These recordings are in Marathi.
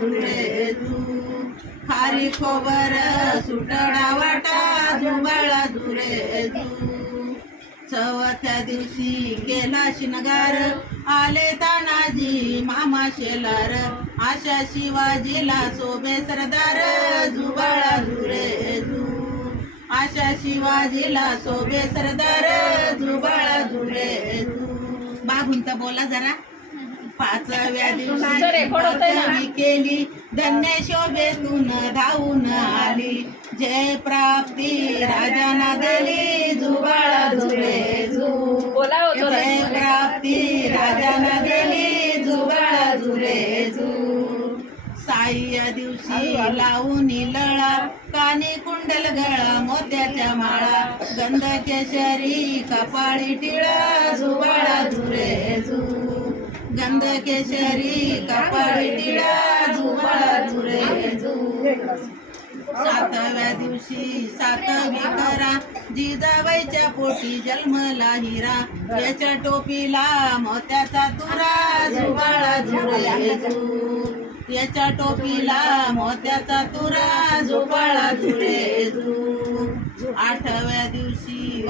धुरे खारी खोबर सुटडा वाटा जुबाळा धुरे चवथ्या दिवशी गेला शिनगार आले तानाजी मामा शेलार आशा शिवाजीला सोबे सरदार जुबाळा झुरे झू आशा शिवाजीला सोबे सरदार जुबाळा झुरे झू बागुंत बोला जरा पाचव्या दिवशी केली. धन्य शोभेतून धावून आली. जय प्राप्ती राजाना दिली जुबाळा झुरे झू हो. जय प्राप्ती राजाना दिली जुबाळा झुरे झू साई दिवशी लावून लळा. कानी कुंडल गळा मोत्याच्या माळा. गंध केशरी कपाळी टिळा जुबाळा झुरे झू गंध केशरी कपाळी टिळा जुबाळा झुरे झू सातव्या दिवशी सातवी करा जिजाबाईच्या पोटी जन्मला हिरा. याच्या टोपीला मोत्याचा तुरा झुबाळा झुरे झू याच्या टोपीला मोत्याचा तुरा झुबाळा झुरे झू आठव्या दिवशी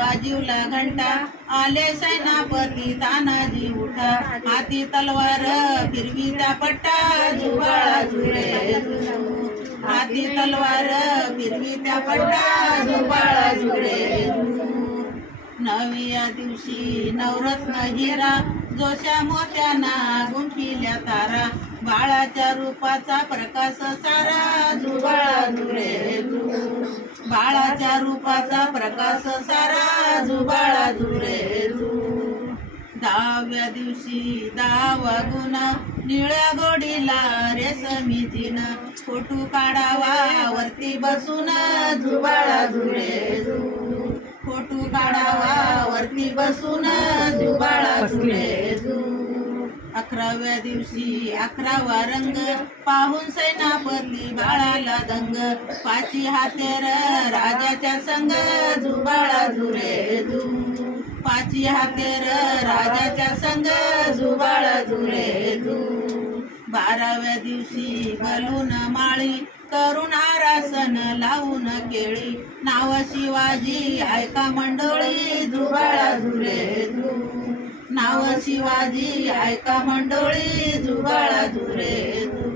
वाजीवला घंटा. आले सेनापती तानाजी उठा. हाती तलवार फिरवी त्या पट्टा जुबाळा झुरे हाती तलवार फिरवी त्या पट्टा जुबाळा जुळे नव्या दिवशी नवरत्न हिरा जोशा मोत्याना गुंफिल्या तारा. बाळाच्या रूपाचा प्रकाश सारा. जुबाळा जुरे बाळाच्या रूपाचा प्रकाश सारा. जुबाळा जुरे दहाव्या दिवशी दहावा गुन्हा निळ्या गोडीला रेशमी जिन फोटू काढावा. वरती बसून जुबाळा झुरे झू फोटू काढावा. वरती बसून जुबाळा झुरे अकराव्या दिवशी अकरावा रंग. पाहून सैनापती बाळाला दंग. पाची हातेर राजाच्या संग जुबाळा झुरे दू पाची हातेर राजाच्या संग जुबाळा झुरे दू बाराव्या दिवशी घालून माळी तरुण आरासन लावून केळी. नाव शिवाजी ऐका मंडळी जुबाळा झुरे झू नाव शिवाजी ऐका मंडळी जुबाळा झुरे झू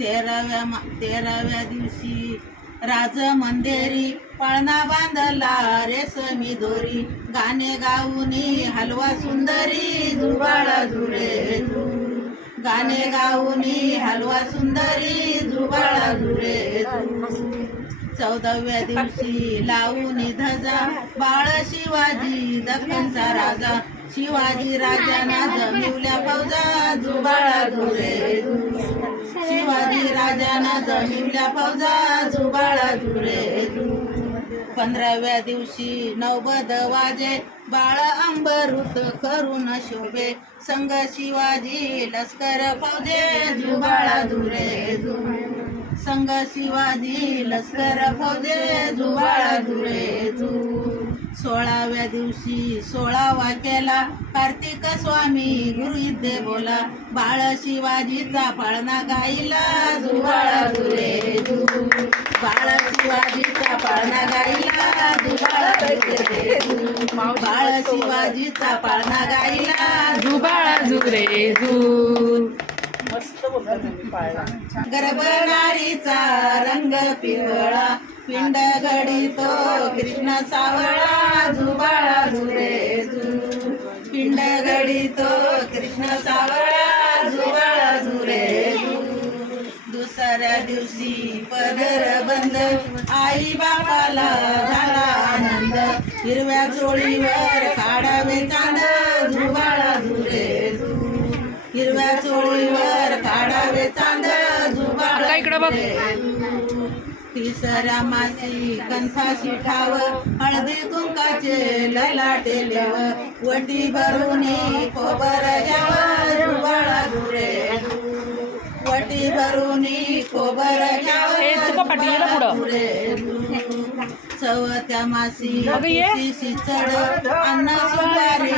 तेराव्या मा- तेराव्या दिवशी राज मंदेरी पळणा बांधला रेशमी दोरी. गाणे गाऊनी हलवा सुंदरी जुबाळा झुरे झू गाणे गाऊनी हलवा सुंदरी जुबाळा झुरे चौदाव्या दिवशी लावूनी धजा बाळ शिवाजी दखनचा राजा. शिवाजी राजाना जमिवल्या फौजा जुबाळा झुरे शिवाजी राजाना जमिवल्या फौजा जुबाळा झुरे पंधराव्या दिवशी नवबद वाजे बाळ अंबरुत करून शोभे. संघ शिवाजी लष्कर फौजे जुबाळा धुरे झू शिवाजी लष्कर फौजे जुबाळा धुरे जू सोळाव्या दिवशी सोळावा केला कार्तिक स्वामी गुरुविद्ये बोला बाळ शिवाजीचा पाळणा गाईला जुबाळा झुरे बाळ शिवाजीचा पाळणा गाईला जुबाळा झुरे बाळ शिवाजीचा पाळणा गाईला जुबाळा मस्त होता त्यांनी झू गर्भनारीचा रंग पिवळा पिंड तो कृष्ण सावळा झुबाळा झुरे झू. पिंड तो कृष्ण सावळा झुबाळा झुरे दुसऱ्या दिवशी पदर बंद आई बापाला झाला आनंद. हिरव्या चोळीवर काढावे चांद झुबाळा झुरे हिरव्या चोळीवर इकडं बघ. तिसऱ्या मासी कंथाशी ठाव हळदी कुंकाचे ललाटे लेव वटी भरुनी खोबर घ्याव जुबाळा झुरे झू. वटी भरुनी खोबर घ्याव ए, तुका पाठीला पुढं. सवत्या मासी चढ अन्न सुपारी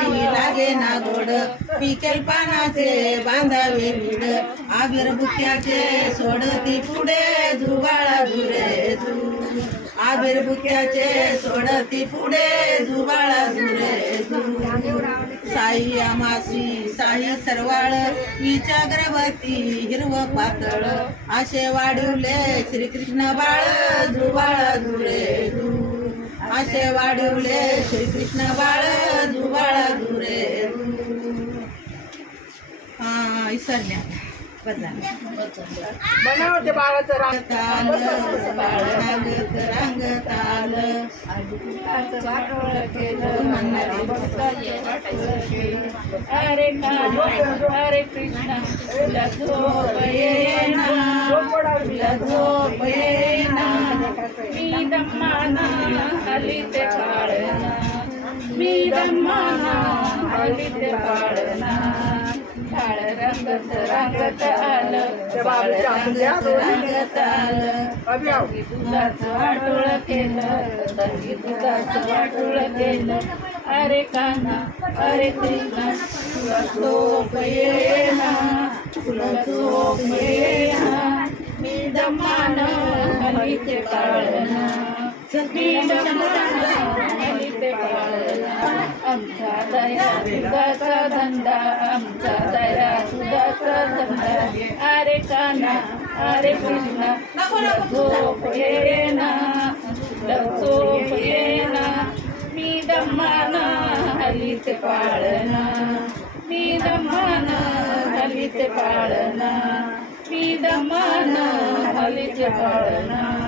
जोड पिकेल पानाचे बांधावे लीड आगर बुक्याचे सोडती पुढे जुबाळा झुरे झू बुक्याचे सोडती पुढे जुबाळा झुरे झू साई आमासी साई सरवाळ विचाग्रवती हिरव पातळ. असे वाढवले श्रीकृष्ण बाळ जुबाळा झुरे झू असे वाढवले श्रीकृष्ण बाळ जुबाळ हा बनवते बाळाचं रांग ताल बाळ रांगत रांगत आलं अरे कान्हा अरे कृष्णा तुला झोप येईना तुला झोप येईना मी दम्माना हली ते काळना मी दम्माना हली ते काळना काळ रंगत रंगत आलं बाळ रंगत आलं दुधाचं वाटोळ केलं तरी दुधाचं वाटोळ केलं अरे काना अरे कृष्णा तुला झोप येना तुला झोप येना मी दमान हली पाळना मी दमान हली पाळना आमचा दया दुधाचा धंदा आमचा दया दुधाचा धंदा. अरे कान्हा अरे कृष्णा झोप येना तुला झोप मी दम्मान हलीत पाळना. मी दम्मान हलीत पाळना. मी दम्मान हलीत पाळना.